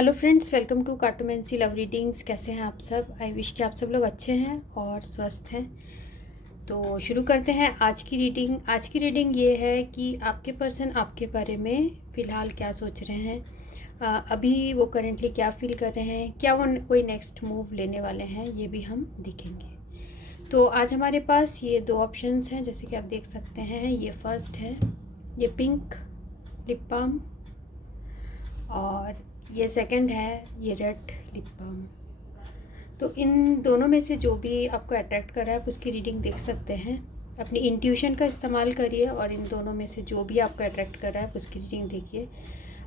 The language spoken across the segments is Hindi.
Hello friends, welcome to cartomancy love readings. कैसे हैं आप सब? आई विश कि आप सब लोग अच्छे हैं और स्वस्थ हैं। तो शुरू करते हैं आज की रीडिंग। आज की रीडिंग ये है कि आपके पर्सन आपके बारे में फ़िलहाल क्या सोच रहे हैं, अभी वो करेंटली क्या फील कर रहे हैं, क्या वो कोई नेक्स्ट मूव लेने वाले हैं, ये भी हम देखेंगे। तो आज हमारे पास ये दो ऑप्शंस हैं, जैसे कि आप देख सकते हैं। ये फर्स्ट है, ये पिंक लिप बाम, और ये सेकंड है, ये रेड लिप बाम। तो इन दोनों में से जो भी आपको अट्रैक्ट कर रहा है आप उसकी रीडिंग देख सकते हैं। अपनी इंट्यूशन का इस्तेमाल करिए और इन दोनों में से जो भी आपको अट्रैक्ट कर रहा है आप उसकी रीडिंग देखिए।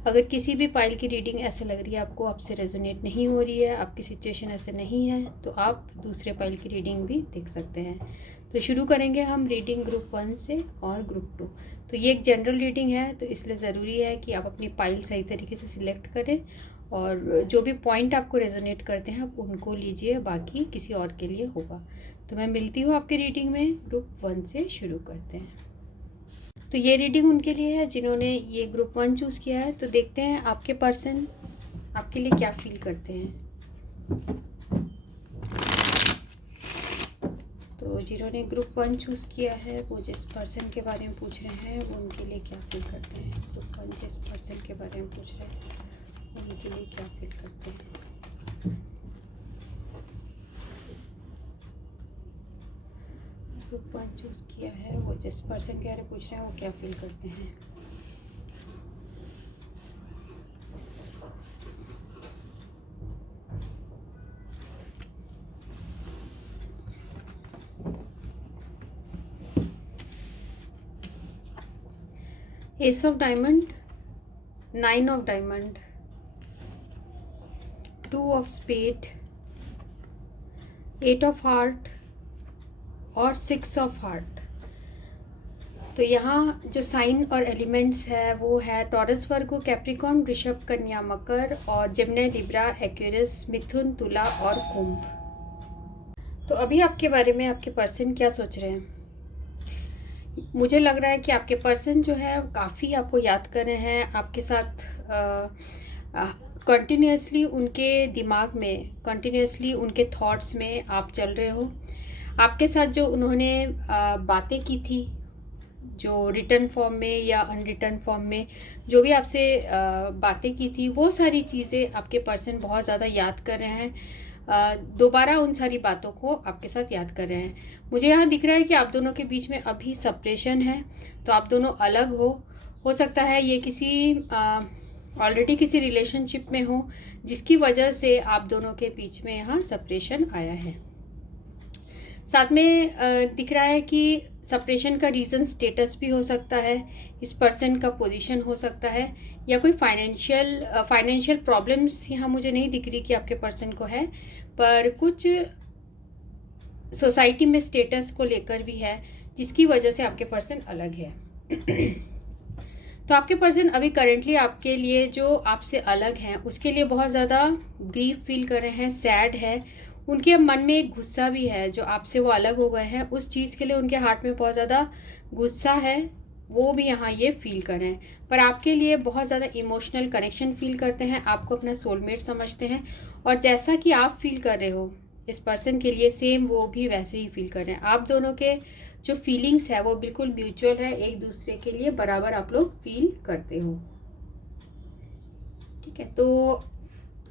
अगर किसी भी पाइल की रीडिंग ऐसे लग रही है आपको आपसे रेजोनेट नहीं हो रही है, आपकी सिचुएशन ऐसे नहीं है, तो आप दूसरे पाइल की रीडिंग भी देख सकते हैं। तो शुरू करेंगे हम रीडिंग ग्रुप 1 से और ग्रुप 2। तो ये एक जनरल रीडिंग है, तो इसलिए ज़रूरी है कि आप अपनी पाइल सही तरीके से सिलेक्ट करें और जो भी पॉइंट आपको रेजोनेट करते हैं आप उनको लीजिए, बाकी किसी और के लिए होगा। तो मैं मिलती हूँ आपके रीडिंग में। ग्रुप 1 से शुरू करते हैं। तो ये रीडिंग उनके लिए है जिन्होंने ये ग्रुप 1 चूज़ किया है। तो देखते हैं आपके पर्सन आपके लिए क्या फील करते हैं। तो जिन्होंने ग्रुप 1 चूज़ किया है वो जिस पर्सन के बारे में पूछ रहे हैं वो उनके लिए क्या फील करते हैं। ग्रुप 1 जिस पर्सन के बारे में पूछ रहे हैं उनके लिए क्या फील करते हैं। ग्रुप 1 चूज़ किया है वो जिस पर्सन के बारे में पूछ रहे हैं वो क्या फील करते हैं। Ace of diamond, 9 of diamond, 2 of spade, 8 of heart और 6 ऑफ हार्ट। तो यहाँ जो साइन और एलिमेंट्स है वो है टॉरस, वर्गो, कैप्रिकॉर्न, वृषभ, कन्या, मकर और जिम्नी, लिब्रा, एक्वेरियस, मिथुन, तुला और कुंभ। तो अभी आपके बारे में आपके पर्सन क्या सोच रहे हैं? मुझे लग रहा है कि आपके पर्सन जो है काफ़ी आपको याद कर रहे हैं, आपके साथ कंटिन्यूसली उनके दिमाग में, कंटिन्यूसली उनके थॉट्स में आप चल रहे हो। आपके साथ जो उन्होंने बातें की थी, जो रिटर्न फॉर्म में या अनरिटर्न फॉर्म में जो भी आपसे बातें की थी, वो सारी चीज़ें आपके पर्सन बहुत ज़्यादा याद कर रहे हैं। दोबारा उन सारी बातों को आपके साथ याद कर रहे हैं। मुझे यहाँ दिख रहा है कि आप दोनों के बीच में अभी सेपरेशन है, तो आप दोनों अलग हो सकता है ये किसी ऑलरेडी किसी रिलेशनशिप में हो जिसकी वजह से आप दोनों के बीच में यहाँ सेपरेशन आया है। साथ में दिख रहा है कि सेपरेशन का रीज़न स्टेटस भी हो सकता है, इस पर्सन का पोजीशन हो सकता है, या कोई फाइनेंशियल प्रॉब्लम्स यहाँ मुझे नहीं दिख रही कि आपके पर्सन को है, पर कुछ सोसाइटी में स्टेटस को लेकर भी है जिसकी वजह से आपके पर्सन अलग है। तो आपके पर्सन अभी करेंटली आपके लिए जो आपसे अलग हैं उसके लिए बहुत ज़्यादा ग्रीफ फील कर रहे हैं, सैड है। उनके मन में एक गुस्सा भी है, जो आपसे वो अलग हो गए हैं उस चीज़ के लिए उनके हार्ट में बहुत ज़्यादा गुस्सा है, वो भी यहाँ ये फील कर रहे हैं। पर आपके लिए बहुत ज़्यादा इमोशनल कनेक्शन फील करते हैं, आपको अपना सोलमेट समझते हैं, और जैसा कि आप फील कर रहे हो इस पर्सन के लिए सेम वो भी वैसे ही फील कर रहे हैं। आप दोनों के जो फीलिंग्स है वो बिल्कुल म्यूचुअल है, एक दूसरे के लिए बराबर आप लोग फील करते हो। ठीक है, तो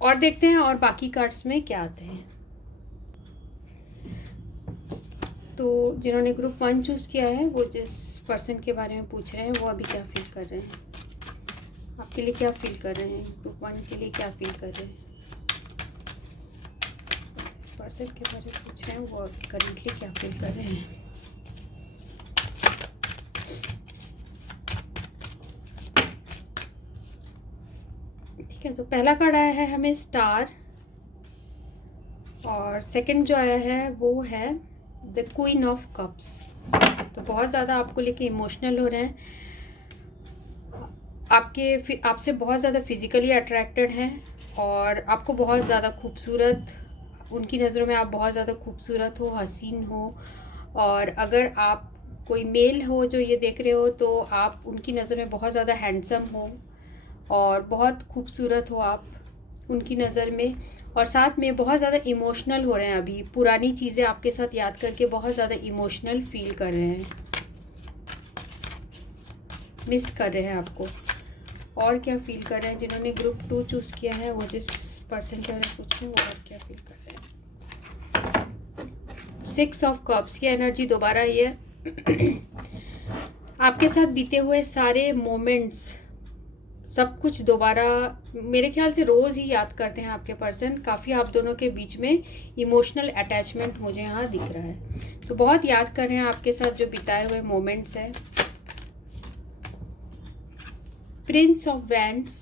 और देखते हैं और बाकी कार्ड्स में क्या आते हैं। तो जिन्होंने ग्रुप 1 चूज़ किया है वो जिस पर्सन के बारे में पूछ रहे हैं वो अभी क्या फील कर रहे हैं, आपके लिए क्या फील कर रहे हैं, ग्रुप 1 के लिए क्या फील कर रहे हैं। जिस पर्सन के बारे में पूछ रहे हैं वो करेंटली क्या फील कर रहे हैं। ठीक है, तो पहला कार्ड आया है हमें स्टार, और सेकंड जो आया है वो है द क्वीन ऑफ कप्स। तो बहुत ज़्यादा आपको लेके इमोशनल हो रहे हैं, आपसे बहुत ज़्यादा फिजिकली अट्रैक्टेड हैं, और आपको बहुत ज़्यादा खूबसूरत, उनकी नज़रों में आप बहुत ज़्यादा खूबसूरत हो, हसीन हो, और अगर आप कोई मेल हो जो ये देख रहे हो तो आप उनकी नज़र में बहुत ज़्यादा हैंडसम हो और बहुत खूबसूरत हो आप उनकी नज़र में, और साथ में बहुत ज़्यादा इमोशनल हो रहे हैं। अभी पुरानी चीज़ें आपके साथ याद करके बहुत ज़्यादा इमोशनल फील कर रहे हैं, मिस कर रहे हैं आपको। और क्या फील कर रहे हैं जिन्होंने ग्रुप 2 चूज़ किया है, वो जिस पर्सन के बारे में पूछ रहे हैं वो और क्या फील कर रहे हैं। 6 ऑफ कप्स की एनर्जी दोबारा ये आपके साथ बीते हुए सारे मोमेंट्स, सब कुछ दोबारा मेरे ख्याल से रोज़ ही याद करते हैं आपके पर्सन। काफ़ी आप दोनों के बीच में इमोशनल अटैचमेंट मुझे यहाँ दिख रहा है, तो बहुत याद कर रहे हैं आपके साथ जो बिताए हुए मोमेंट्स हैं। प्रिंस ऑफ वैंड्स,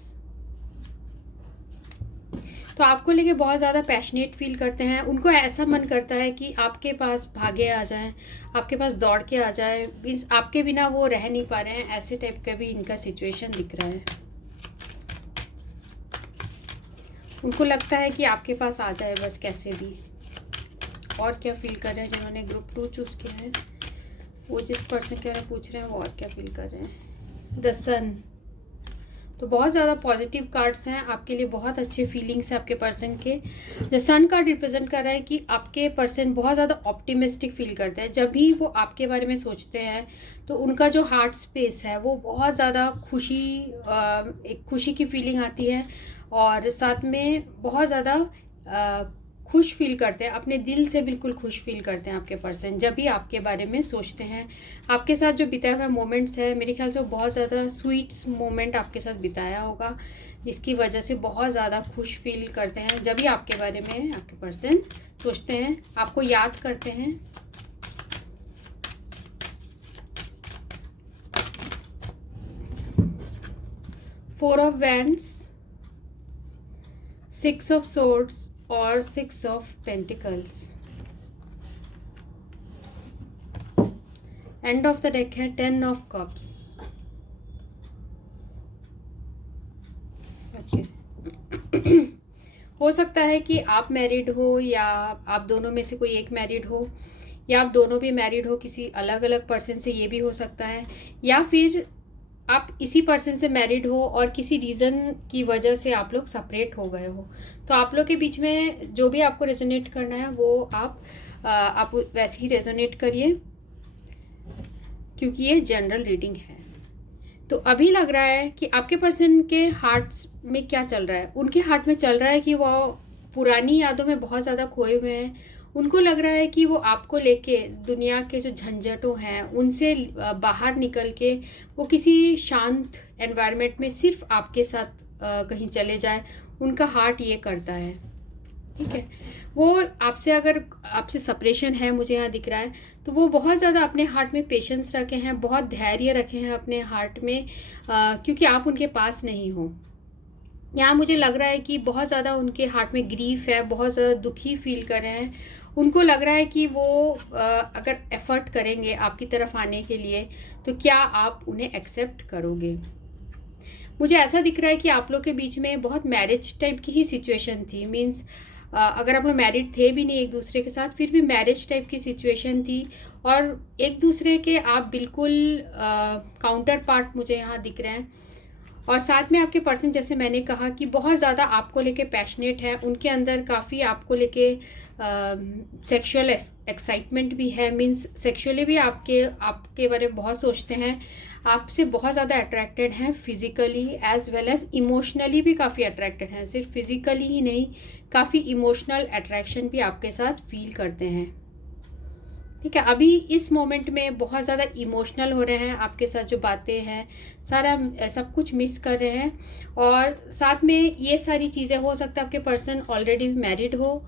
तो आपको लेके बहुत ज़्यादा पैशनेट फील करते हैं। उनको ऐसा मन करता है कि आपके पास भागे आ जाएं, आपके पास दौड़ के आ जाएं, मीन्स आपके बिना वो रह नहीं पा रहे हैं, ऐसे टाइप का भी इनका सिचुएशन दिख रहा है। उनको लगता है कि आपके पास आ जाए बस कैसे भी। और क्या फील कर रहे हैं जिन्होंने ग्रुप 2 चूज़ किया है, वो जिस पर्सन के बारे में पूछ रहे हैं वो और क्या फील कर रहे हैं। द सन, तो बहुत ज़्यादा पॉजिटिव कार्ड्स हैं आपके लिए, बहुत अच्छे फीलिंग्स हैं आपके पर्सन के। द सन कार्ड रिप्रेजेंट कर रहा है कि आपके पर्सन बहुत ज़्यादा ऑप्टिमिस्टिक फील करते हैं। जब भी वो आपके बारे में सोचते हैं तो उनका जो हार्ट स्पेस है वो बहुत ज़्यादा एक खुशी की फीलिंग आती है, और साथ में बहुत ज़्यादा खुश फील करते हैं, अपने दिल से बिल्कुल खुश फील करते हैं आपके पर्सन जब भी आपके बारे में सोचते हैं। आपके साथ जो बिताया हुआ मोमेंट्स है, मेरे ख्याल से बहुत ज़्यादा स्वीट्स मोमेंट आपके साथ बिताया होगा, जिसकी वजह से बहुत ज़्यादा खुश फील करते हैं जब भी आपके बारे में आपके पर्सन सोचते हैं, आपको याद करते हैं। Four of wands, 6 of swords और 6 of pentacles. End of the deck है 10 ऑफ कप्स। ओके हो सकता है कि आप मैरिड हो या आप दोनों में से कोई एक मैरिड हो, या आप दोनों भी मैरिड हो किसी अलग अलग पर्सन से, ये भी हो सकता है। या फिर आप इसी पर्सन से मैरिड हो और किसी रीज़न की वजह से आप लोग सेपरेट हो गए हो। तो आप लोग के बीच में जो भी आपको रेजोनेट करना है वो आप वैसे ही रेजोनेट करिए, क्योंकि ये जनरल रीडिंग है। तो अभी लग रहा है कि आपके पर्सन के हार्ट में क्या चल रहा है। उनके हार्ट में चल रहा है कि वो पुरानी यादों में बहुत ज़्यादा खोए हुए हैं। उनको लग रहा है कि वो आपको लेके दुनिया के जो झंझटों हैं उनसे बाहर निकल के वो किसी शांत एनवायरनमेंट में सिर्फ आपके साथ कहीं चले जाए। उनका हार्ट ये करता है, ठीक है। वो अगर आपसे सेपरेशन है, मुझे यहाँ दिख रहा है, तो वो बहुत ज़्यादा अपने हार्ट में पेशेंस रखे हैं, बहुत धैर्य रखे हैं अपने हार्ट में, क्योंकि आप उनके पास नहीं हो। यहाँ मुझे लग रहा है कि बहुत ज़्यादा उनके हार्ट में ग्रीफ है, बहुत ज़्यादा दुखी फील कर रहे हैं। उनको लग रहा है कि वो अगर एफर्ट करेंगे आपकी तरफ आने के लिए तो क्या आप उन्हें एक्सेप्ट करोगे। मुझे ऐसा दिख रहा है कि आप लोग के बीच में बहुत मैरिज टाइप की ही सिचुएशन थी। मीन्स अगर आप लोग मैरिड थे भी नहीं एक दूसरे के साथ, फिर भी मैरिज टाइप की सिचुएशन थी, और एक दूसरे के आप बिल्कुल काउंटर पार्ट मुझे यहाँ दिख रहे हैं। और साथ में आपके पर्सन, जैसे मैंने कहा, कि बहुत ज़्यादा आपको लेके पैशनेट है। उनके अंदर काफ़ी आपको लेके सेक्सुअल एक्साइटमेंट भी है। मीन्स सेक्सुअली भी आपके बारे में बहुत सोचते हैं, आपसे बहुत ज़्यादा अट्रैक्टेड हैं, physically as well as emotionally भी काफ़ी अट्रैक्टेड हैं। सिर्फ फिज़िकली ही नहीं, काफ़ी इमोशनल अट्रैक्शन भी आपके साथ फील करते हैं, ठीक है। अभी इस मोमेंट में बहुत ज़्यादा इमोशनल हो रहे हैं, आपके साथ जो बातें हैं सारा सब कुछ मिस कर रहे हैं। और साथ में ये सारी चीज़ें, हो सकता है आपके पर्सन ऑलरेडी मैरिड हो,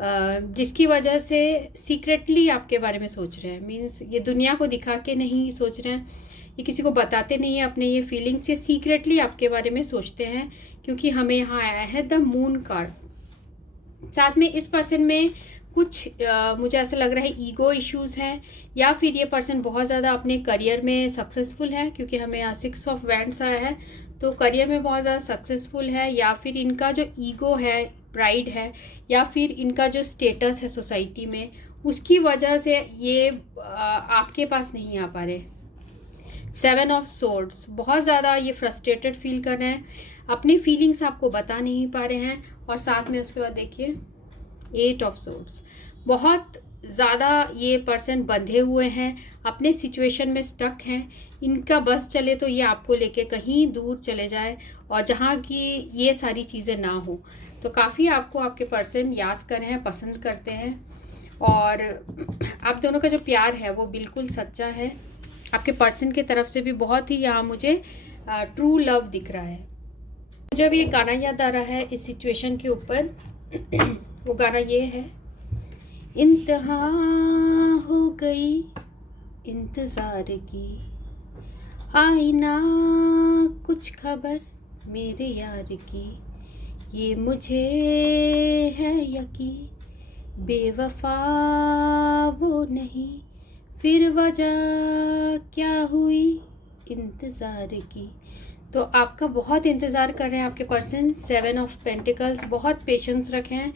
जिसकी वजह से सीक्रेटली आपके बारे में सोच रहे हैं। मीन्स ये दुनिया को दिखा के नहीं सोच रहे हैं, ये किसी को बताते नहीं हैं अपने ये फीलिंग्स, ये सीक्रेटली आपके बारे में सोचते हैं, क्योंकि हमें यहाँ आया है द मून कार्ड। साथ में इस पर्सन में कुछ मुझे ऐसा लग रहा है ईगो इश्यूज़ हैं, या फिर ये पर्सन बहुत ज़्यादा अपने करियर में सक्सेसफुल है, क्योंकि हमें यहाँ 6 ऑफ वैंड्स आया है, तो करियर में बहुत ज़्यादा सक्सेसफुल है। या फिर इनका जो ईगो है, प्राइड है, या फिर इनका जो स्टेटस है सोसाइटी में, उसकी वजह से ये आपके पास नहीं आ पा रहे। 7 ऑफ सोर्ड्स, बहुत ज़्यादा ये फ्रस्ट्रेटेड फील कर रहे हैं। अपनी फीलिंग्स आपको बता नहीं पा रहे हैं। और साथ में उसके बाद देखिए 8 ऑफ सोर्ड्स, बहुत ज़्यादा ये पर्सन बंधे हुए हैं, अपने सिचुएशन में स्टक हैं। इनका बस चले तो ये आपको लेके कहीं दूर चले जाए और जहाँ की ये सारी चीज़ें ना हो। तो काफ़ी आपको आपके पर्सन याद कर रहे हैं, पसंद करते हैं और आप दोनों का जो प्यार है वो बिल्कुल सच्चा है। आपके पर्सन की तरफ से भी बहुत ही यहाँ मुझे ट्रू लव दिख रहा है। मुझे अभी एक गाना याद आ रहा है इस सिचुएशन के ऊपर। वो गाना ये है, इंतहा हो गई इंतज़ार की, आई ना कुछ खबर मेरे यार की, ये मुझे है यकीन बेवफा वो नहीं, फिर वजह क्या हुई इंतज़ार की। तो आपका बहुत इंतज़ार कर रहे हैं आपके पर्सन। 7 ऑफ पेंटिकल्स, बहुत पेशेंस रखे हैं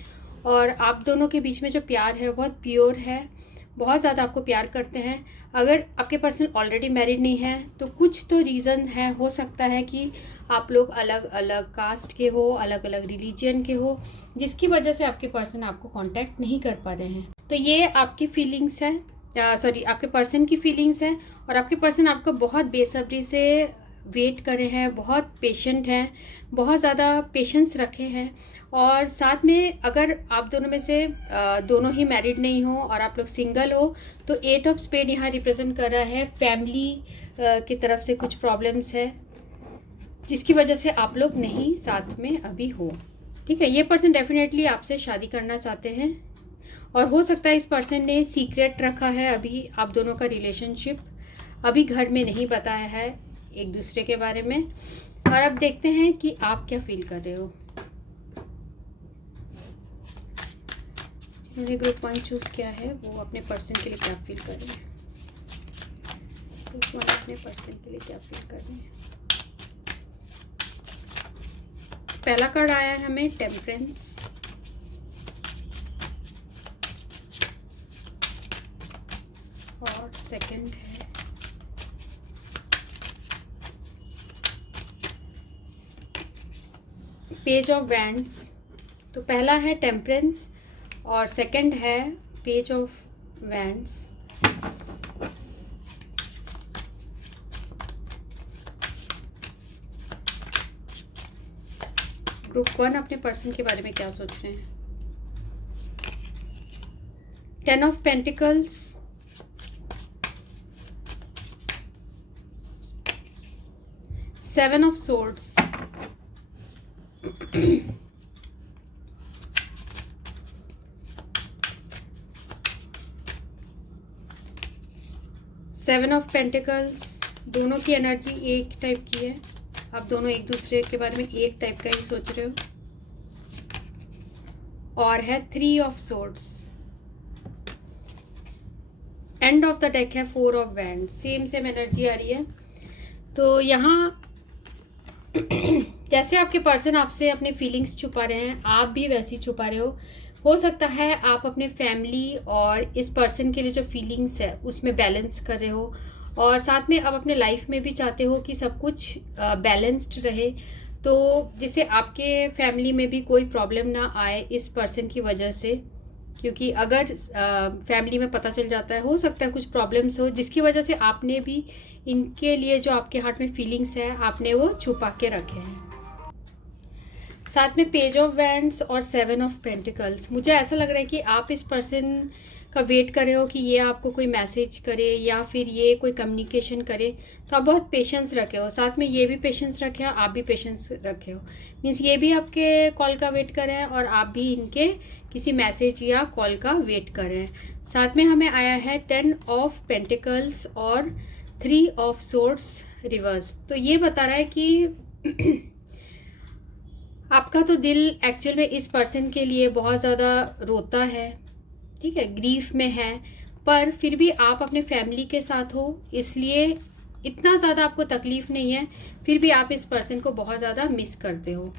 और आप दोनों के बीच में जो प्यार है बहुत प्योर है, बहुत ज़्यादा आपको प्यार करते हैं। अगर आपके पर्सन ऑलरेडी मैरिड नहीं है तो कुछ तो रीज़न है, हो सकता है कि आप लोग अलग अलग कास्ट के हो, अलग अलग रिलीजन के हो, जिसकी वजह से आपके पर्सन आपको कांटेक्ट नहीं कर पा रहे हैं। तो ये आपकी फीलिंग्स है, आपके पर्सन की फीलिंग्स है और आपके पर्सन आपको बहुत बेसब्री से वेट करे हैं, बहुत पेशेंट हैं, बहुत ज़्यादा पेशेंस रखे हैं। और साथ में अगर आप दोनों में से दोनों ही मैरिड नहीं हो और आप लोग सिंगल हो तो 8 ऑफ स्पेड यहाँ रिप्रेजेंट कर रहा है फैमिली की तरफ से कुछ प्रॉब्लम्स है जिसकी वजह से आप लोग नहीं साथ में अभी हो। ठीक है, ये पर्सन डेफिनेटली आपसे शादी करना चाहते हैं और हो सकता है इस पर्सन ने सीक्रेट रखा है अभी आप दोनों का रिलेशनशिप, अभी घर में नहीं बताया है एक दूसरे के बारे में। और अब देखते हैं कि आप क्या फील कर रहे हो। जिन्होंने ग्रुप 1 चूज किया है वो अपने पर्सन के लिए क्या फील कर रहे हैं, ग्रुप 1 अपने पर्सन के लिए क्या फील कर रहे हैं। पहला कार्ड आया है हमें टेम्परेंस, और सेकंड है पेज ऑफ वैंड्स। तो पहला है टेम्परेंस और सेकंड है पेज ऑफ वैंड्स। ग्रुप 1 अपने पर्सन के बारे में क्या सोच रहे हैं। 10 of pentacles, 7 of swords, 7 of pentacles. दोनों की एनर्जी एक टाइप की है, आप दोनों एक दूसरे के बारे में एक टाइप का ही सोच रहे हो। और है 3 of swords. End of the deck है 4 ऑफ वैंड। सेम एनर्जी आ रही है। तो यहाँ जैसे आपके पर्सन आपसे अपने फीलिंग्स छुपा रहे हैं, आप भी वैसे ही छुपा रहे हो सकता है आप अपने फैमिली और इस पर्सन के लिए जो फीलिंग्स है उसमें बैलेंस कर रहे हो और साथ में आप अपने लाइफ में भी चाहते हो कि सब कुछ बैलेंस्ड रहे, तो जिससे आपके फैमिली में भी कोई प्रॉब्लम ना आए इस पर्सन की वजह से। क्योंकि अगर फैमिली में पता चल जाता है, हो सकता है कुछ प्रॉब्लम्स हो जिसकी वजह से आपने भी इनके लिए जो आपके हार्ट में फीलिंग्स है आपने वो छुपा के रखे हैं। साथ में पेज ऑफ वैंड्स और 7 ऑफ पेंटिकल्स। मुझे ऐसा लग रहा है कि आप इस पर्सन का वेट कर रहे हो कि ये आपको कोई मैसेज करे या फिर ये कोई कम्युनिकेशन करे, तो आप बहुत पेशेंस रखे हो। साथ में ये भी पेशेंस रखे हो, आप भी पेशेंस रखे हो। मीन्स ये भी आपके कॉल का वेट कर रहे हैं और आप भी इनके किसी मैसेज या कॉल का वेट कर रहे हैं। साथ में हमें आया है 10 ऑफ पेंटिकल्स और 3 ऑफ सोर्ड्स रिवर्स। तो ये बता रहा है कि आपका तो दिल एक्चुअल में इस पर्सन के लिए बहुत ज़्यादा रोता है, ठीक है, ग्रीफ में है, पर फिर भी आप अपने फैमिली के साथ हो इसलिए इतना ज़्यादा आपको तकलीफ़ नहीं है, फिर भी आप इस पर्सन को बहुत ज़्यादा मिस करते हो।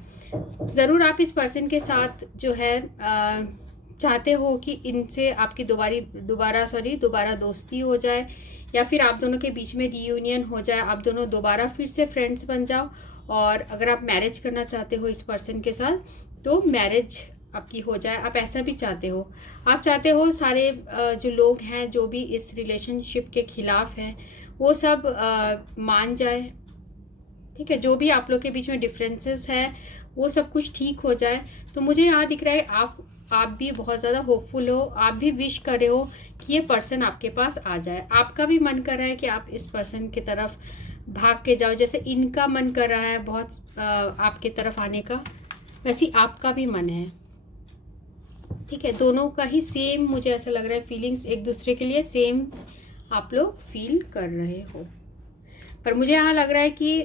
ज़रूर आप इस पर्सन के साथ जो है चाहते हो कि इनसे आपकी दोबारा दोस्ती हो जाए या फिर आप दोनों के बीच में रीयूनियन हो जाए, आप दोनों दोबारा फिर से फ्रेंड्स बन जाओ और अगर आप मैरिज करना चाहते हो इस पर्सन के साथ तो मैरिज आपकी हो जाए, आप ऐसा भी चाहते हो। आप चाहते हो सारे जो लोग हैं जो भी इस रिलेशनशिप के खिलाफ हैं वो सब मान जाए, ठीक है। जो भी आप लोग के बीच में डिफरेंसेस है वो सब कुछ ठीक हो जाए। तो मुझे यहाँ दिख रहा है आप भी बहुत ज़्यादा होपफुल हो, आप भी विश करे हो कि ये पर्सन आपके पास आ जाए। आपका भी मन कर रहा है कि आप इस पर्सन की तरफ भाग के जाओ, जैसे इनका मन कर रहा है बहुत आपके तरफ आने का, वैसे आपका भी मन है, ठीक है। दोनों का ही सेम मुझे ऐसा लग रहा है फीलिंग्स एक दूसरे के लिए सेम आप लोग फील कर रहे हो। पर मुझे यहाँ लग रहा है कि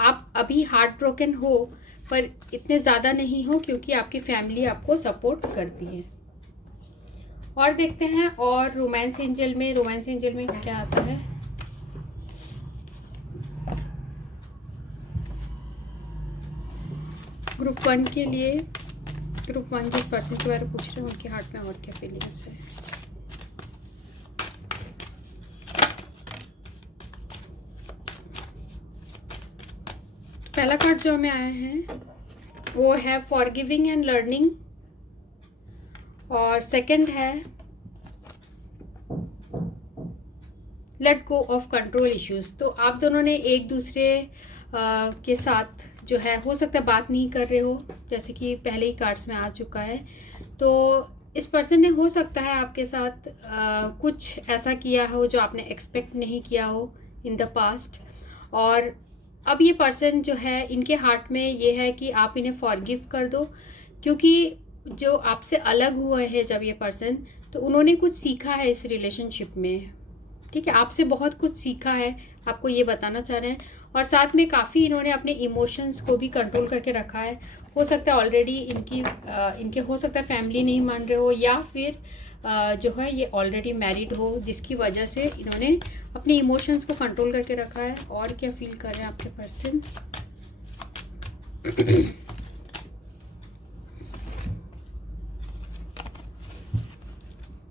आप अभी हार्ट ब्रोकन हो पर इतने ज़्यादा नहीं हो, क्योंकि आपकी फैमिली आपको सपोर्ट करती है। और देखते हैं और रोमांस एंजल में क्या आता है। ग्रुप 1 के लिए, ग्रुप 1 जिस पर्सन के बारे में पूछ रहे हैं उनके हार्ट में और क्या फीलिंग्स है। पहला कार्ड जो हमें आया है वो है फॉरगिविंग एंड लर्निंग, और सेकंड है let go of control issues. तो आप दोनों ने एक दूसरे के साथ जो है हो सकता है बात नहीं कर रहे हो, जैसे कि पहले ही कार्ड्स में आ चुका है। तो इस पर्सन ने हो सकता है आपके साथ कुछ ऐसा किया हो जो आपने एक्सपेक्ट नहीं किया हो इन द पास्ट, और अब ये पर्सन जो है इनके हार्ट में ये है कि आप इन्हें फॉरगिव कर दो, क्योंकि जो आपसे अलग हुए हैं जब ये पर्सन, तो उन्होंने कुछ सीखा है इस रिलेशनशिप में, ठीक है। आपसे बहुत कुछ सीखा है, आपको ये बताना चाह रहे हैं। और साथ में काफ़ी इन्होंने अपने इमोशंस को भी कंट्रोल करके रखा है। हो सकता है ऑलरेडी इनके हो सकता है फैमिली नहीं मान रहे हो, या फिर जो है ये ऑलरेडी मैरिड हो, जिसकी वजह से इन्होंने अपने इमोशंस को कंट्रोल करके रखा है। और क्या फील कर रहे हैं आपके person.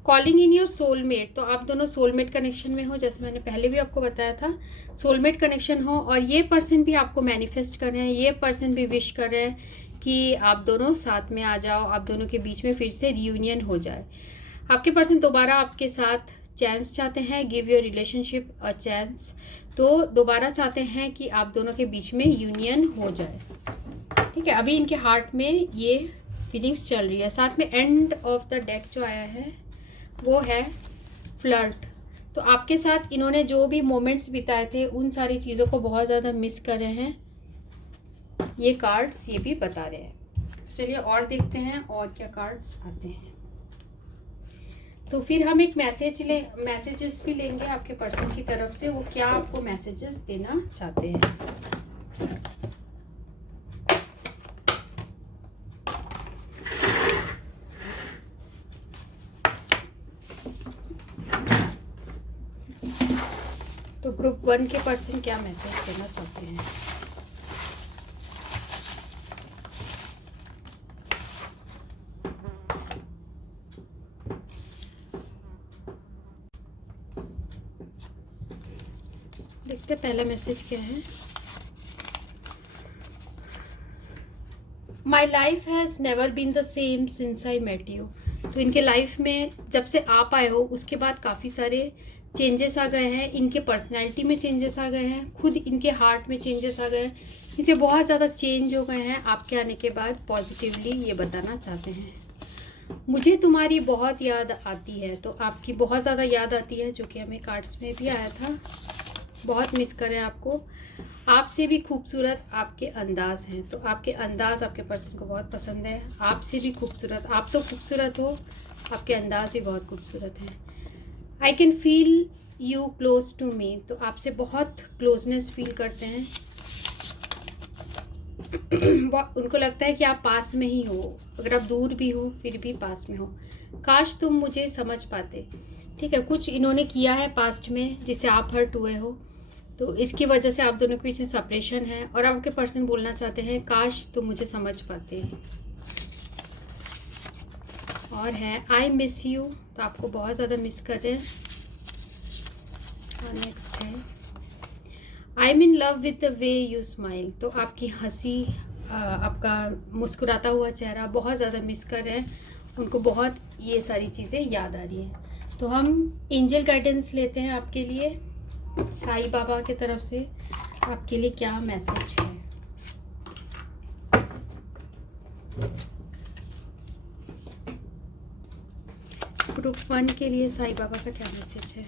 Calling in your soulmate, तो आप दोनों सोलमेट कनेक्शन में हो, जैसे मैंने पहले भी आपको बताया था सोलमेट कनेक्शन हो। और ये पर्सन भी आपको मैनिफेस्ट कर रहे हैं, ये पर्सन भी विश कर रहे हैं कि आप दोनों साथ में आ जाओ, आप दोनों के बीच में फिर से रियूनियन हो जाए। आपके पर्सन दोबारा आपके साथ चांस चाहते हैं, give your relationship a chance. तो दोबारा चाहते हैं कि आप दोनों के बीच में यूनियन हो जाए, ठीक है। अभी इनके हार्ट में ये फीलिंग्स चल रही है। साथ में एंड ऑफ द डेक जो आया है वो है फ्लर्ट। तो आपके साथ इन्होंने जो भी मोमेंट्स बिताए थे उन सारी चीज़ों को बहुत ज़्यादा मिस कर रहे हैं, ये कार्ड्स ये भी बता रहे हैं। तो चलिए और देखते हैं और क्या कार्ड्स आते हैं। तो फिर हम एक मैसेजेस भी लेंगे आपके पर्सन की तरफ से, वो क्या आपको मैसेजेस देना चाहते हैं। तो ग्रुप 1 के पर्सन क्या मैसेज देना चाहते हैं। देखते हैं पहला मैसेज क्या है। My life has never been the same since I met you. तो इनके लाइफ में जब से आप आए हो उसके बाद काफ़ी सारे चेंजेस आ गए हैं, इनके पर्सनैलिटी में चेंजेस आ गए हैं, खुद इनके हार्ट में चेंजेस आ गए हैं, इनसे बहुत ज़्यादा चेंज हो गए हैं आपके आने के बाद। पॉजिटिवली ये बताना चाहते हैं मुझे तुम्हारी बहुत याद आती है। तो आपकी बहुत ज़्यादा याद आती है, जो कि हमें कार्ड्स में भी आया था। बहुत मिस करें आपको, आपसे भी खूबसूरत आपके अंदाज हैं। तो आपके अंदाज आपके पर्सन को बहुत पसंद है, आपसे भी खूबसूरत, आप तो खूबसूरत हो, आपके अंदाज भी बहुत खूबसूरत हैं। I can feel you close to me. तो आपसे बहुत क्लोजनेस फील करते हैं, उनको लगता है कि आप पास में ही हो, अगर आप दूर भी हो फिर भी पास में हो। काश तुम मुझे समझ पाते, ठीक है। कुछ इन्होंने किया है पास्ट में जिससे आप हर्ट हुए हो, तो इसकी वजह से आप दोनों के बीच में सेपरेशन है, और आपके पर्सन बोलना चाहते हैं काश तुम मुझे समझ पाते। और है आई मिस यू, तो आपको बहुत ज़्यादा मिस कर रहे हैं। और नेक्स्ट है I am in love with the way you smile, तो आपकी हंसी, आपका मुस्कुराता हुआ चेहरा बहुत ज़्यादा मिस कर रहे हैं, उनको बहुत ये सारी चीज़ें याद आ रही हैं। तो हम एंजल गाइडेंस लेते हैं आपके लिए, साईं बाबा की तरफ से आपके लिए क्या मैसेज है। ग्रुप 1 के लिए साईं बाबा का क्या मैसेज है,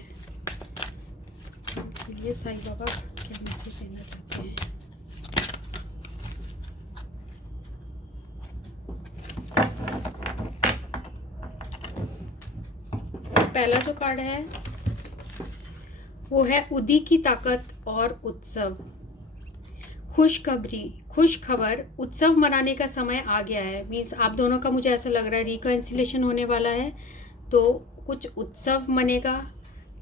के लिए साईं बाबा क्या मैसेज देना चाहते हैं। पहला जो कार्ड है वो है उदी की ताकत और उत्सव। खुश खबर, उत्सव मनाने का समय आ गया है। मीन्स आप दोनों का मुझे ऐसा लग रहा है रिकॉन्सिलेशन होने वाला है, तो कुछ उत्सव मनेगा,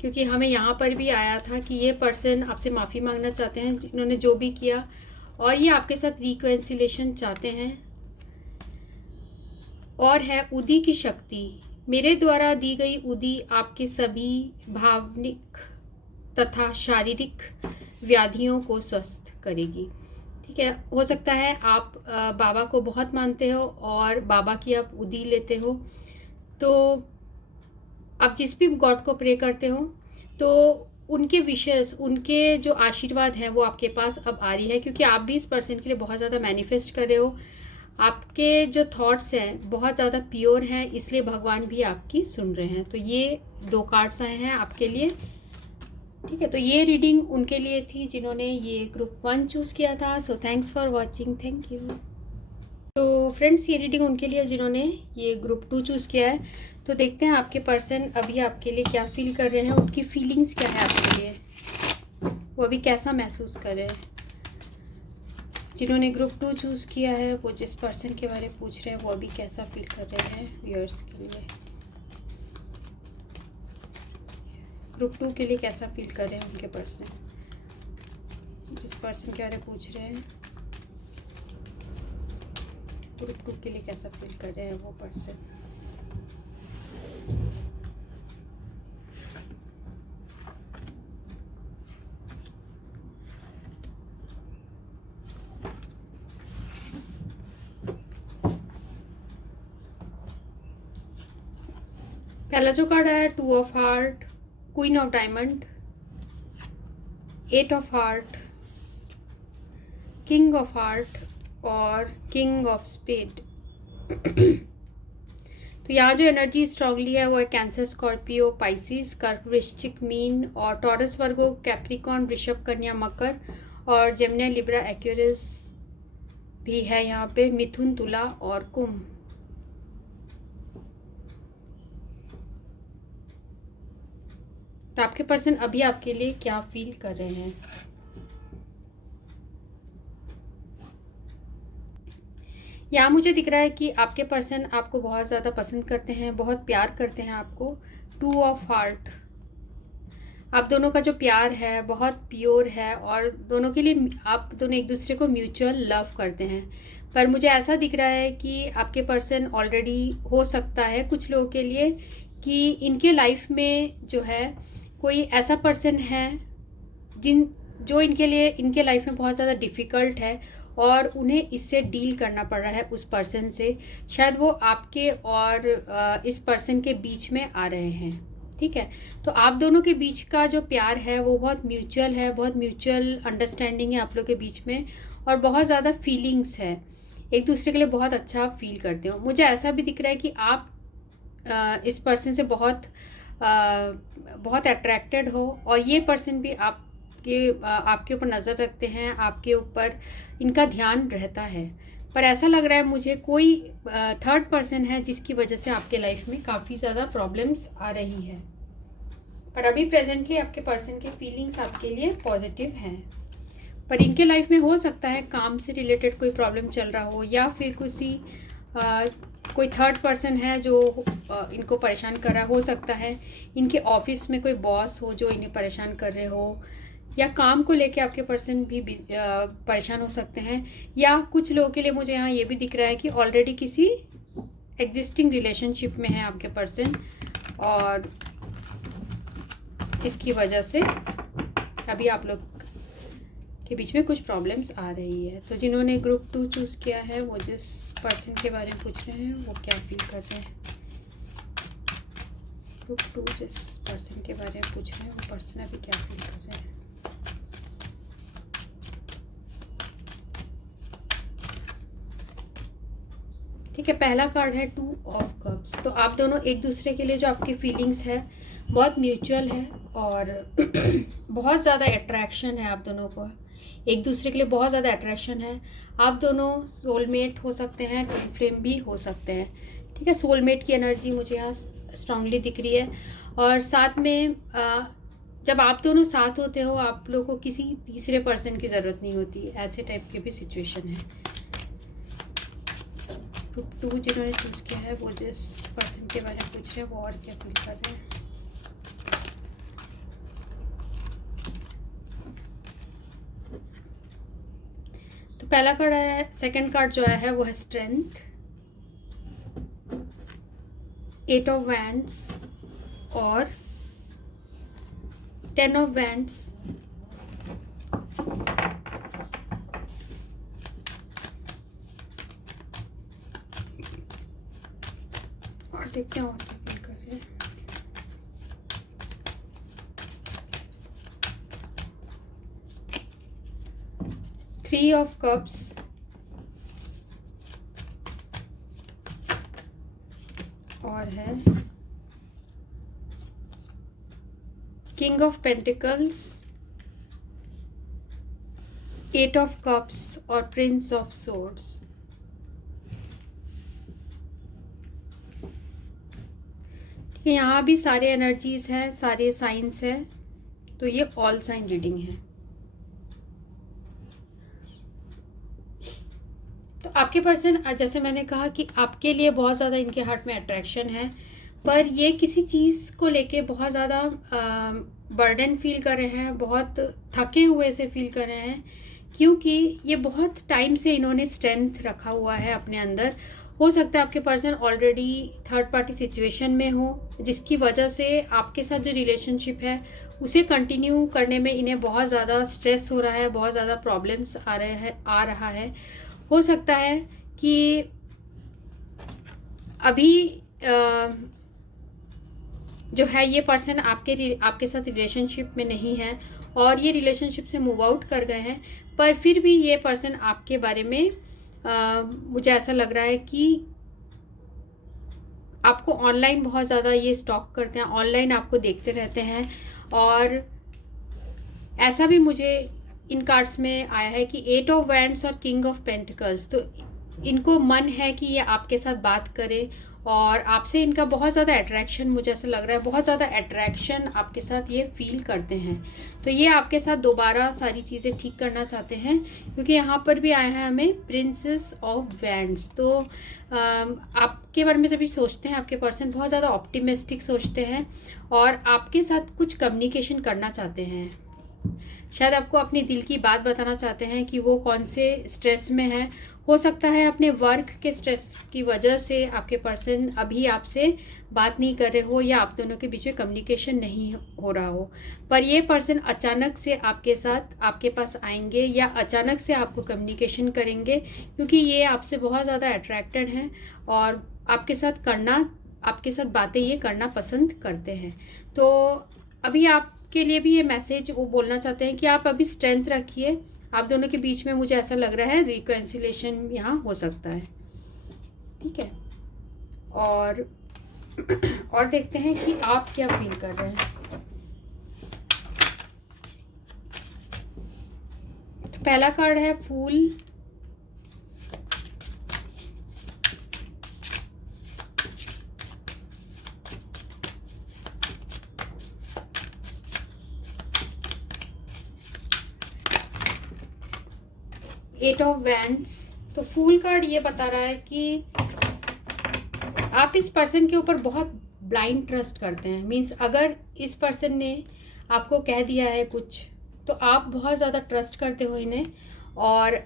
क्योंकि हमें यहाँ पर भी आया था कि ये पर्सन आपसे माफ़ी मांगना चाहते हैं जिन्होंने जो भी किया, और ये आपके साथ रिकॉन्सिलेशन चाहते हैं। और है उदी की शक्ति, मेरे द्वारा दी गई उदी आपके सभी भावनिक तथा शारीरिक व्याधियों को स्वस्थ करेगी। ठीक है, हो सकता है आप बाबा को बहुत मानते हो और बाबा की आप उदी लेते हो, तो आप जिस भी गॉड को प्रे करते हो तो उनके विशेष, उनके जो आशीर्वाद हैं वो आपके पास अब आ रही है, क्योंकि आप भी इस पर्सन के लिए बहुत ज़्यादा मैनिफेस्ट कर रहे हो। आपके जो थॉट्स हैं बहुत ज़्यादा प्योर हैं, इसलिए भगवान भी आपकी सुन रहे हैं। तो ये 2 कार्ड्स आए हैं आपके लिए। ठीक है, तो ये रीडिंग उनके लिए थी जिन्होंने ये ग्रुप 1 चूज़ किया था। So thanks for watching, thank you. तो फ्रेंड्स, ये रीडिंग उनके लिए जिन्होंने ये ग्रुप 2 चूज़ किया है। तो देखते हैं आपके पर्सन अभी आपके लिए क्या फील कर रहे हैं, उनकी फीलिंग्स क्या है आपके लिए, वो अभी कैसा महसूस कर रहे हैं। जिन्होंने ग्रुप 2 चूज़ किया है, वो जिस पर्सन के बारे में पूछ रहे हैं वो अभी कैसा फील कर रहे हैं व्यूअर्स के लिए। ग्रुप 2 के लिए कैसा फील कर रहे हैं उनके पर्सन, जिस पर्सन के बारे में पूछ रहे हैं ग्रुप 2 के लिए कैसा फील कर रहे हैं वो पर्सन। पहला जो कार्ड है 2 of heart, queen of diamond, 8 of heart, king of heart और किंग ऑफ स्पेड। तो यहाँ जो एनर्जी स्ट्रांगली है वो है कैंसर, स्कॉर्पियो, पाइसिस, कर्क, वृश्चिक, मीन और टॉरस, वर्गो, कैप्रिकॉन, वृषभ, कन्या, मकर और जेमिनी, लिब्रा, एक्वेरियस भी है यहाँ पे, मिथुन, तुला और कुंभ। तो आपके पर्सन अभी आपके लिए क्या फील कर रहे हैं। यहाँ मुझे दिख रहा है कि आपके पर्सन आपको बहुत ज़्यादा पसंद करते हैं, बहुत प्यार करते हैं आपको। 2 ऑफ हार्ट, आप दोनों का जो प्यार है बहुत प्योर है और दोनों के लिए आप दोनों एक दूसरे को म्यूचुअल लव करते हैं। पर मुझे ऐसा दिख रहा है कि आपके पर्सन ऑलरेडी, हो सकता है कुछ लोगों के लिए कि इनके लाइफ में जो है कोई ऐसा पर्सन है जो इनके लिए, इनके लाइफ में बहुत ज़्यादा डिफ़िकल्ट है और उन्हें इससे डील करना पड़ रहा है उस पर्सन से। शायद वो आपके और इस पर्सन के बीच में आ रहे हैं। ठीक है, तो आप दोनों के बीच का जो प्यार है वो बहुत म्यूचुअल है, बहुत म्यूचुअल अंडरस्टैंडिंग है आप लोग के बीच में और बहुत ज़्यादा फीलिंग्स है, एक दूसरे के लिए बहुत अच्छा फील करते हो। मुझे ऐसा भी दिख रहा है कि आप इस पर्सन से बहुत अट्रैक्टेड हो और ये पर्सन भी आपके ऊपर नज़र रखते हैं, आपके ऊपर इनका ध्यान रहता है। पर ऐसा लग रहा है मुझे कोई थर्ड पर्सन है जिसकी वजह से आपके लाइफ में काफ़ी ज़्यादा प्रॉब्लम्स आ रही है। पर अभी प्रेजेंटली आपके पर्सन के फीलिंग्स आपके लिए पॉजिटिव हैं। पर इनके लाइफ में हो सकता है काम से रिलेटेड कोई प्रॉब्लम चल रहा हो या फिर कोई थर्ड पर्सन है जो इनको परेशान कर रहा हो सकता है इनके ऑफिस में कोई बॉस हो जो इन्हें परेशान कर रहे हो, या काम को लेके आपके पर्सन भी परेशान हो सकते हैं। या कुछ लोगों के लिए मुझे यहाँ ये भी दिख रहा है कि ऑलरेडी किसी एग्जिस्टिंग रिलेशनशिप में है आपके पर्सन और इसकी वजह से अभी आप लोग के बीच में कुछ प्रॉब्लम्स आ रही है। तो जिन्होंने ग्रुप 2 चूज़ किया है वो जिस पर्सन के बारे में पूछ रहे हैं वो क्या फील कर रहे हैं। ग्रुप 2 जिस पर्सन के बारे में पूछ रहे हैं वो पर्सन अभी क्या फील कर रहे हैं। ठीक है, पहला कार्ड है 2 ऑफ कप्स। तो आप दोनों एक दूसरे के लिए जो आपकी फीलिंग्स है बहुत म्यूचुअल है और बहुत ज़्यादा अट्रैक्शन है आप दोनों को, एक दूसरे के लिए बहुत ज़्यादा अट्रैक्शन है। आप दोनों सोलमेट हो सकते हैं, ट्विन फ्लेम भी हो सकते हैं। ठीक है, सोलमेट की एनर्जी मुझे यहाँ स्ट्रांगली दिख रही है। और साथ में जब आप दोनों साथ होते हो आप लोगों को किसी तीसरे पर्सन की ज़रूरत नहीं होती, ऐसे टाइप की भी सिचुएशन है। ग्रुप 2 जिन्होंने चूज़ किया है वो जिस पर्सन के बारे में पूछ रहे हैं वो और क्या फील कर रहे हैं। तो पहला कार्ड है, सेकंड कार्ड जो है वो है स्ट्रेंथ, 8 ऑफ वैंड्स और 10 ऑफ वैंड्स। और देखते हैं और क्या फील कर रहे हैं। थ्री ऑफ कप्स और है king of pentacles, 8 of cups और प्रिंस ऑफ सोर्ड्स। यहाँ भी सारे एनर्जीज हैं, सारे साइंस हैं, तो ये ऑल साइन रीडिंग है। तो आपके पर्सन, जैसे मैंने कहा कि आपके लिए बहुत ज़्यादा इनके हार्ट में अट्रैक्शन है, पर ये किसी चीज़ को लेके बहुत ज़्यादा बर्डन फील कर रहे हैं, बहुत थके हुए से फील कर रहे हैं, क्योंकि ये बहुत टाइम से इन्होंने स्ट्रेंथ रखा हुआ है अपने अंदर। हो सकता है आपके person already third party situation में हो, जिसकी वजह से आपके साथ जो रिलेशनशिप है उसे कंटिन्यू करने में इन्हें बहुत ज़्यादा स्ट्रेस हो रहा है, बहुत ज़्यादा प्रॉब्लम्स आ रहा है। हो सकता है कि अभी जो है ये पर्सन आपके साथ रिलेशनशिप में नहीं है और ये रिलेशनशिप से मूव आउट कर गए हैं, पर फिर भी ये पर्सन आपके बारे में मुझे ऐसा लग रहा है कि आपको ऑनलाइन बहुत ज़्यादा ये स्टॉक करते हैं, ऑनलाइन आपको देखते रहते हैं। और ऐसा भी मुझे इन कार्ड्स में आया है कि 8 ऑफ वैंड्स और किंग ऑफ पेंटिकल्स, तो इनको मन है कि ये आपके साथ बात करें और आपसे इनका बहुत ज़्यादा अट्रैक्शन, मुझे ऐसा लग रहा है बहुत ज़्यादा अट्रैक्शन आपके साथ ये फील करते हैं। तो ये आपके साथ दोबारा सारी चीज़ें ठीक करना चाहते हैं, क्योंकि यहाँ पर भी आया है हमें प्रिंसेस ऑफ वैंड्स। तो आपके बारे में जब भी सोचते हैं आपके पर्सन बहुत ज़्यादा ऑप्टिमिस्टिक सोचते हैं और आपके साथ कुछ कम्युनिकेशन करना चाहते हैं। शायद आपको अपनी दिल की बात बताना चाहते हैं कि वो कौन से स्ट्रेस में है। हो सकता है अपने वर्क के स्ट्रेस की वजह से आपके पर्सन अभी आपसे बात नहीं कर रहे हो या आप दोनों के बीच में कम्युनिकेशन नहीं हो रहा हो, पर ये पर्सन अचानक से आपके पास आएंगे या अचानक से आपको कम्युनिकेशन करेंगे, क्योंकि ये आपसे बहुत ज़्यादा अट्रैक्टेड हैं और आपके साथ बातें ये करना पसंद करते हैं। तो अभी आपके लिए भी ये मैसेज वो बोलना चाहते हैं कि आप अभी स्ट्रेंथ रखिए, आप दोनों के बीच में मुझे ऐसा लग रहा है रिकन्सिलेशन यहाँ हो सकता है। ठीक है, और देखते हैं कि आप क्या फील कर रहे हैं। तो पहला कार्ड है फूल, एट ऑफ वैंड्स। तो फूल कार्ड ये बता रहा है कि आप इस पर्सन के ऊपर बहुत ब्लाइंड ट्रस्ट करते हैं। मीन्स अगर इस पर्सन ने आपको कह दिया है कुछ तो आप बहुत ज़्यादा ट्रस्ट करते हो इन्हें, और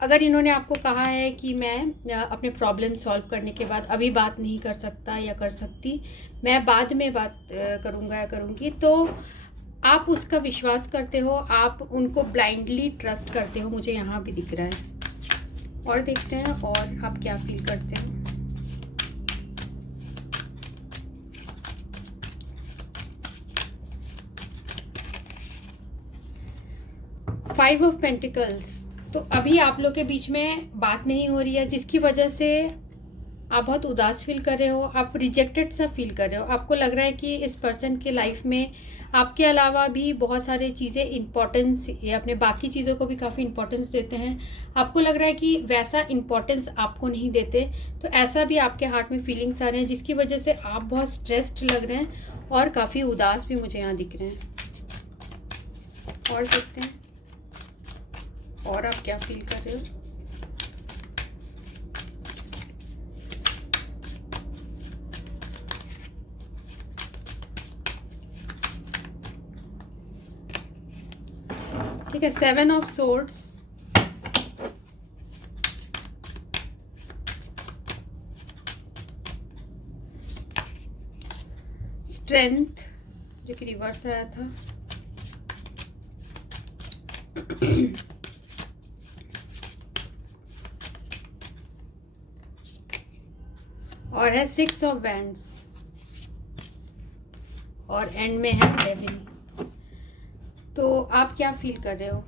अगर इन्होंने आपको कहा है कि मैं अपने प्रॉब्लम सॉल्व करने के बाद अभी बात नहीं कर सकता या कर सकती, मैं बाद में बात करूँगा या करूँगी, तो आप उसका विश्वास करते हो, आप उनको ब्लाइंडली ट्रस्ट करते हो, मुझे यहाँ भी दिख रहा है। और देखते हैं और आप क्या फील करते हैं। Five of pentacles. तो अभी आप लोग के बीच में बात नहीं हो रही है, जिसकी वजह से आप बहुत उदास फील कर रहे हो, आप रिजेक्टेड सा फील कर रहे हो। आपको लग रहा है कि इस पर्सन के लाइफ में आपके अलावा भी बहुत सारी चीज़ें इम्पोर्टेंस, या अपने बाकी चीज़ों को भी काफ़ी इम्पोर्टेंस देते हैं। आपको लग रहा है कि वैसा इम्पोर्टेंस आपको नहीं देते। तो ऐसा भी आपके हार्ट में फीलिंग्स आ रहे हैं, जिसकी वजह से आप बहुत स्ट्रेस्ड लग रहे हैं और काफ़ी उदास भी मुझे यहाँ दिख रहे हैं। और देखते हैं और आप क्या फील कर रहे हो। ठीक है, 7 ऑफ सोर्ड्स, स्ट्रेंथ जो कि रिवर्स आया था, और है 6 ऑफ वैंड्स, और एंड में है डेविल। तो आप क्या फील कर रहे हो?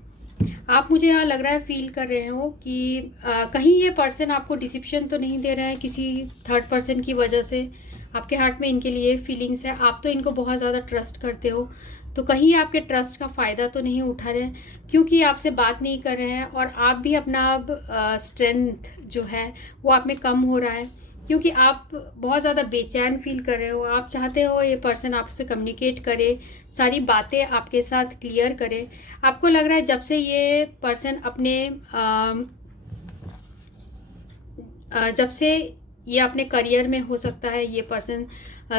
आप, मुझे यहाँ लग रहा है फील कर रहे हो कि कहीं ये पर्सन आपको डिसिप्शन तो नहीं दे रहा है किसी थर्ड पर्सन की वजह से। आपके हार्ट में इनके लिए फीलिंग्स है, आप तो इनको बहुत ज़्यादा ट्रस्ट करते हो, तो कहीं आपके ट्रस्ट का फ़ायदा तो नहीं उठा रहे हैं, क्योंकि आपसे बात नहीं कर रहे हैं। और आप भी अपना अब स्ट्रेंथ जो है वो आप में कम हो रहा है, क्योंकि आप बहुत ज़्यादा बेचैन फील कर रहे हो। आप चाहते हो ये पर्सन आपसे कम्युनिकेट करे, सारी बातें आपके साथ क्लियर करे। आपको लग रहा है जब से ये पर्सन जब से ये अपने करियर में, हो सकता है ये पर्सन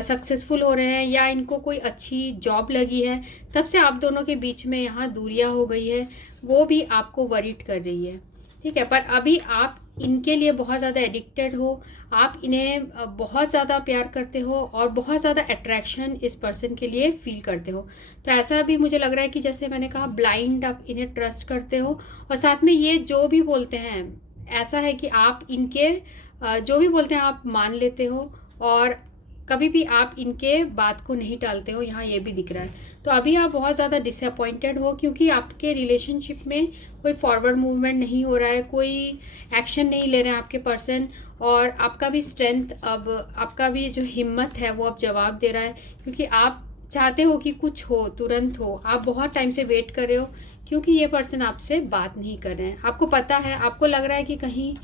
सक्सेसफुल हो रहे हैं या इनको कोई अच्छी जॉब लगी है, तब से आप दोनों के बीच में यहाँ दूरियाँ हो गई है, वो भी आपको वरीड कर रही है। ठीक है, पर अभी आप इनके लिए बहुत ज़्यादा एडिक्टेड हो, आप इन्हें बहुत ज़्यादा प्यार करते हो और बहुत ज़्यादा अट्रैक्शन इस पर्सन के लिए फील करते हो। तो ऐसा भी मुझे लग रहा है कि जैसे मैंने कहा, ब्लाइंड आप इन्हें ट्रस्ट करते हो, और साथ में ये जो भी बोलते हैं, ऐसा है कि आप इनके जो भी बोलते हैं आप मान लेते हो, और कभी भी आप इनके बात को नहीं टालते हो, यहाँ ये भी दिख रहा है। तो अभी आप बहुत ज़्यादा डिसअपॉइंटेड हो, क्योंकि आपके रिलेशनशिप में कोई फॉरवर्ड मूवमेंट नहीं हो रहा है, कोई एक्शन नहीं ले रहे हैं आपके पर्सन, और आपका भी स्ट्रेंथ, अब आपका भी जो हिम्मत है वो अब जवाब दे रहा है, क्योंकि आप चाहते हो कि कुछ हो, तुरंत हो। आप बहुत टाइम से वेट कर रहे हो, क्योंकि ये पर्सन आपसे बात नहीं कर रहे हैं। आपको पता है, आपको लग रहा है कि कहीं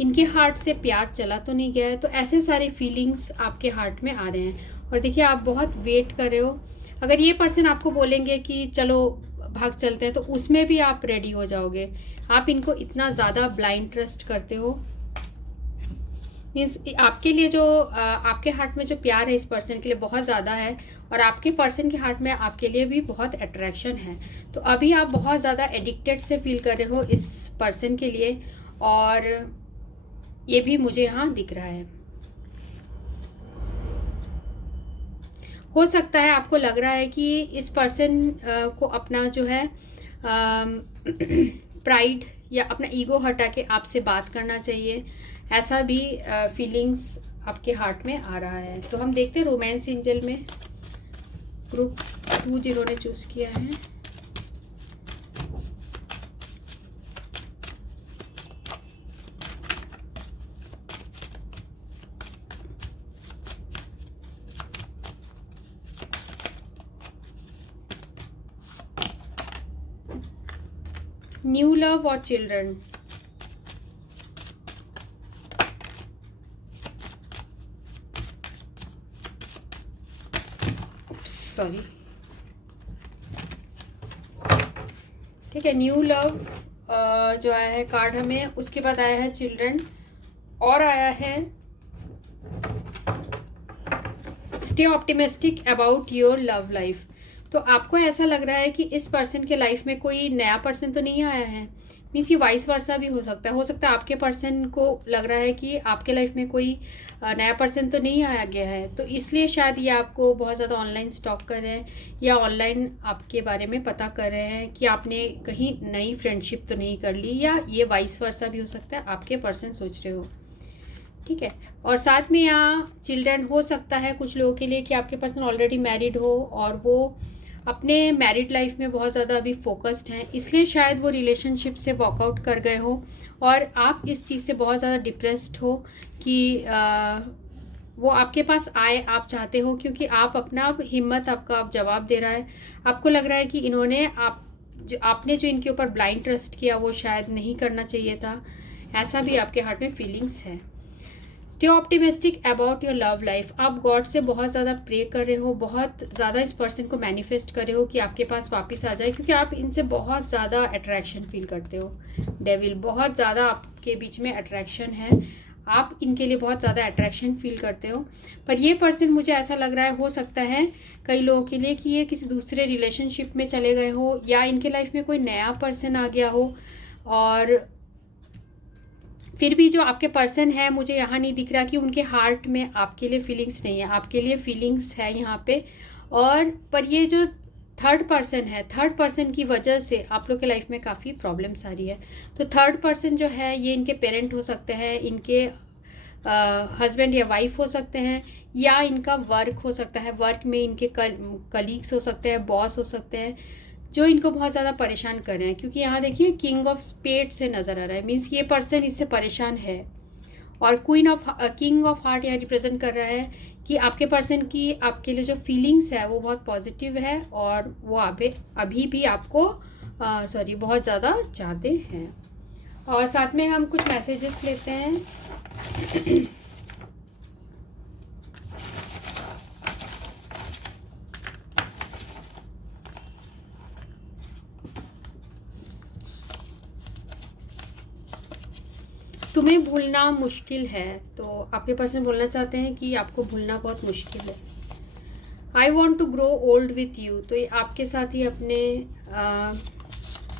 इनके हार्ट से प्यार चला तो नहीं गया है। तो ऐसे सारे फीलिंग्स आपके हार्ट में आ रहे हैं। और देखिए, आप बहुत वेट कर रहे हो। अगर ये पर्सन आपको बोलेंगे कि चलो भाग चलते हैं, तो उसमें भी आप रेडी हो जाओगे। आप इनको इतना ज़्यादा ब्लाइंड ट्रस्ट करते हो। मीन्स आपके लिए जो आपके हार्ट में जो प्यार है इस पर्सन के लिए बहुत ज़्यादा है, और आपके पर्सन के हार्ट में आपके लिए भी बहुत अट्रैक्शन है। तो अभी आप बहुत ज़्यादा एडिक्टेड से फील कर रहे हो इस पर्सन के लिए, और ये भी मुझे यहाँ दिख रहा है। हो सकता है आपको लग रहा है कि इस पर्सन को अपना जो है प्राइड या अपना ईगो हटा के आपसे बात करना चाहिए। ऐसा भी फीलिंग्स आपके हार्ट में आ रहा है। तो हम देखते हैं रोमांस एंजल में ग्रुप 2 जिन्होंने चूज़ किया है। न्यू लव और चिल्ड्रन। सॉरी, ठीक है, न्यू लव जो आया है कार्ड हमें, उसके बाद आया है चिल्ड्रन, और आया है stay optimistic about your love life. तो आपको ऐसा लग रहा है कि इस पर्सन के लाइफ में कोई नया पर्सन तो नहीं आया है, मीन्स ये वाइस वर्सा भी हो सकता है आपके पर्सन को लग रहा है कि आपके लाइफ में कोई नया पर्सन तो नहीं आया गया है, तो इसलिए शायद ये आपको बहुत ज़्यादा ऑनलाइन स्टॉक कर रहे हैं या ऑनलाइन आपके बारे में पता कर रहे हैं कि आपने कहीं नई फ्रेंडशिप तो नहीं कर ली, या ये वाइस वर्सा भी हो सकता है आपके पर्सन सोच रहे हो। ठीक है, और साथ में यहाँ चिल्ड्रन हो सकता है कुछ लोगों के लिए कि आपके पर्सन ऑलरेडी मैरिड हो और वो अपने मैरिड लाइफ में बहुत ज़्यादा अभी फोकस्ड हैं, इसलिए शायद वो रिलेशनशिप से वॉकआउट कर गए हो और आप इस चीज़ से बहुत ज़्यादा डिप्रेस्ड हो कि वो आपके पास आए, आप चाहते हो, क्योंकि आप अपना हिम्मत आपका आप जवाब दे रहा है। आपको लग रहा है कि इन्होंने आपने जो इनके ऊपर ब्लाइंड ट्रस्ट किया वो शायद नहीं करना चाहिए था, ऐसा भी आपके हार्ट में फीलिंग्स है। Stay optimistic about your love life. आप गॉड से बहुत ज़्यादा प्रे कर रहे हो, बहुत ज़्यादा इस पर्सन को मैनिफेस्ट कर रहे हो कि आपके पास वापस आ जाए, क्योंकि आप इनसे बहुत ज़्यादा अट्रैक्शन फील करते हो। डेविल, बहुत ज़्यादा आपके बीच में अट्रैक्शन है, आप इनके लिए बहुत ज़्यादा अट्रैक्शन फील करते हो। पर ये पर्सन मुझे ऐसा लग रहा है, हो सकता है कई लोगों के लिए कि ये किसी दूसरे रिलेशनशिप में चले गए हो या इनके लाइफ में कोई नया पर्सन आ गया हो, और फिर भी जो आपके पर्सन है मुझे यहाँ नहीं दिख रहा कि उनके हार्ट में आपके लिए फीलिंग्स नहीं है। आपके लिए फीलिंग्स है यहाँ पे, और पर ये जो थर्ड पर्सन है, थर्ड पर्सन की वजह से आप लोग के लाइफ में काफ़ी प्रॉब्लम्स आ रही है। तो थर्ड पर्सन जो है ये इनके पेरेंट हो सकते हैं, इनके हस्बैंड या वाइफ हो सकते हैं, या इनका वर्क हो सकता है, वर्क में इनके कलीग्स हो सकते हैं, बॉस हो सकते हैं, जो इनको बहुत ज़्यादा परेशान कर रहे हैं। क्योंकि यहाँ देखिए किंग ऑफ स्पेड से नज़र आ रहा है, मीन्स ये पर्सन इससे परेशान है, और किंग ऑफ हार्ट यहाँ रिप्रेजेंट कर रहा है कि आपके पर्सन की आपके लिए जो फीलिंग्स है वो बहुत पॉजिटिव है, और वो अभी भी आपको बहुत ज़्यादा चाहते हैं। और साथ में हम कुछ मैसेजेस लेते हैं। तुम्हें भूलना मुश्किल है, तो आपके पर्सन बोलना चाहते हैं कि आपको भूलना बहुत मुश्किल है। I want to grow old with you, तो ये आपके साथ ही अपने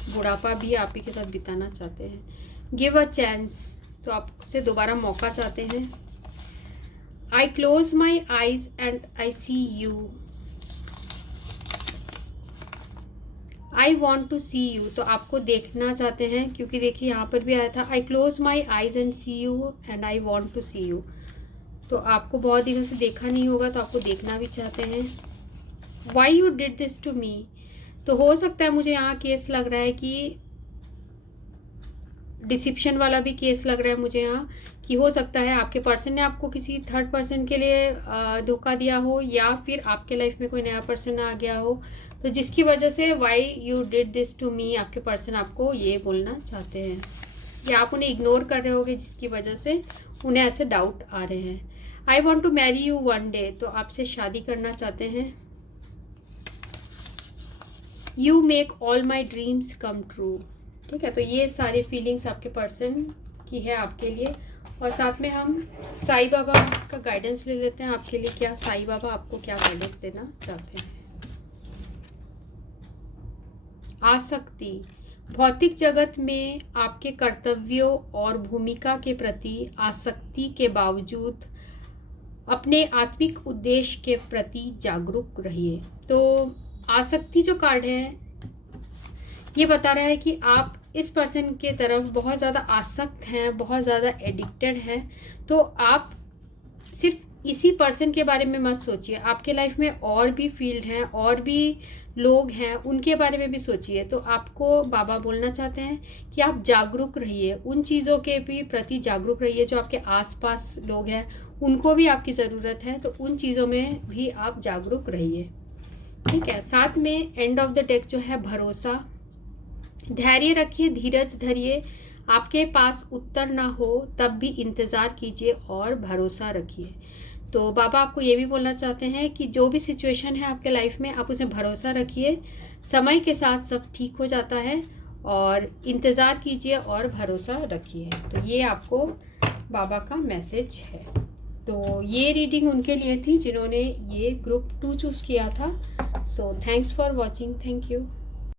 बुढ़ापा भी आप ही के साथ बिताना चाहते हैं। गिव अ चांस, तो आपसे दोबारा मौका चाहते हैं। I close my eyes and I see you, I want to see you, तो आपको देखना चाहते हैं, क्योंकि देखिए यहाँ पर भी आया था I close my eyes and see you and I want to see you, तो आपको बहुत दिनों से देखा नहीं होगा तो आपको देखना भी चाहते हैं। Why you did this to me, तो हो सकता है मुझे यहाँ केस लग रहा है कि डिसिप्शन वाला भी केस लग रहा है मुझे यहाँ, कि हो सकता है आपके पर्सन ने आपको किसी थर्ड पर्सन के लिए धोखा दिया हो, या फिर आपके लाइफ में कोई नया पर्सन आ गया हो, तो जिसकी वजह से why you did this to me आपके पर्सन आपको ये बोलना चाहते हैं, या आप उन्हें इग्नोर कर रहे होगे जिसकी वजह से उन्हें ऐसे डाउट आ रहे हैं। I want to marry you one day, तो आपसे शादी करना चाहते हैं। You make all my dreams come true, ठीक है, तो ये सारी फीलिंग्स आपके पर्सन की है आपके लिए। और साथ में हम साईं बाबा का गाइडेंस ले लेते हैं आपके लिए, क्या साईं बाबा आपको क्या गाइडेंस देना चाहते हैं। आसक्ति, भौतिक जगत में आपके कर्तव्यों और भूमिका के प्रति आसक्ति के बावजूद अपने आत्मिक उद्देश्य के प्रति जागरूक रहिए। तो आसक्ति जो कार्ड है ये बता रहा है कि आप इस पर्सन के तरफ बहुत ज़्यादा आसक्त हैं, बहुत ज़्यादा एडिक्टेड हैं, तो आप सिर्फ इसी पर्सन के बारे में मत सोचिए, आपके लाइफ में और भी फील्ड हैं, और भी लोग हैं, उनके बारे में भी सोचिए। तो आपको बाबा बोलना चाहते हैं कि आप जागरूक रहिए, उन चीज़ों के भी प्रति जागरूक रहिए जो आपके आसपास लोग हैं, उनको भी आपकी ज़रूरत है, तो उन चीज़ों में भी आप जागरूक रहिए, ठीक है। साथ में एंड ऑफ द डेक जो है भरोसा, धैर्य रखिए, धीरज धरिए, आपके पास उत्तर ना हो तब भी इंतज़ार कीजिए और भरोसा रखिए। तो बाबा आपको ये भी बोलना चाहते हैं कि जो भी सिचुएशन है आपके लाइफ में आप उसमें भरोसा रखिए, समय के साथ सब ठीक हो जाता है, और इंतज़ार कीजिए और भरोसा रखिए। तो ये आपको बाबा का मैसेज है। तो ये रीडिंग उनके लिए थी जिन्होंने ये ग्रुप 2 चूज़ किया था। So thanks for watching, thank you.